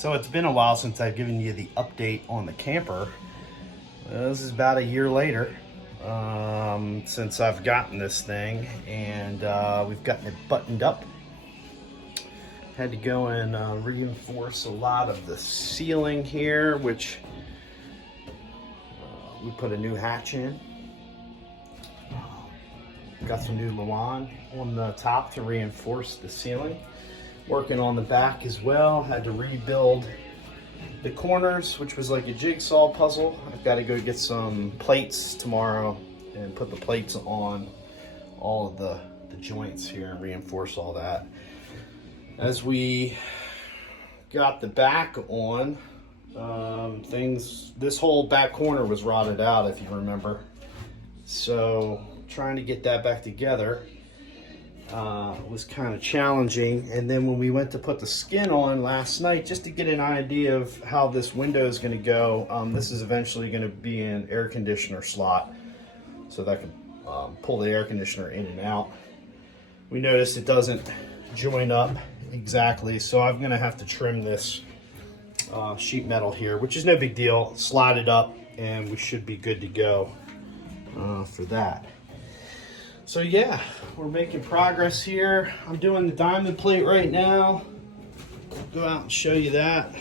So it's been a while since I've given you the update on the camper. This is about a year later since I've gotten this thing, and we've gotten it buttoned up. Had to go and reinforce a lot of the ceiling here, which we put a new hatch in. Got some new Luan on the top to reinforce the ceiling. Working on the back as well. Had to rebuild the corners, which was like a jigsaw puzzle. I've got to go get some plates tomorrow and put the plates on all of the joints here and reinforce all that. As we got the back on, this whole back corner was rotted out, if you remember. So trying to get that back together was kind of challenging. And then when we went to put the skin on last night, just to get an idea of how this window is going to go, this is eventually going to be an air conditioner slot, so that can pull the air conditioner in and out. We noticed it doesn't join up exactly, so I'm going to have to trim this sheet metal here, which is no big deal. Slide it up and we should be good to go for that. So yeah, we're making progress here. I'm doing the diamond plate right now. I'll go out and show you that.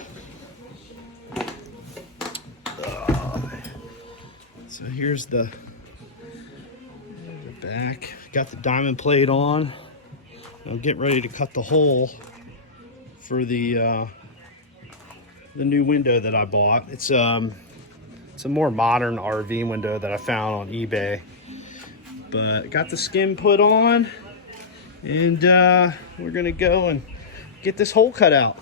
So here's the back. Got the diamond plate on. I'm getting ready to cut the hole for the new window that I bought. It's a more modern RV window that I found on eBay. But got the skin put on, and we're gonna go and get this hole cut out.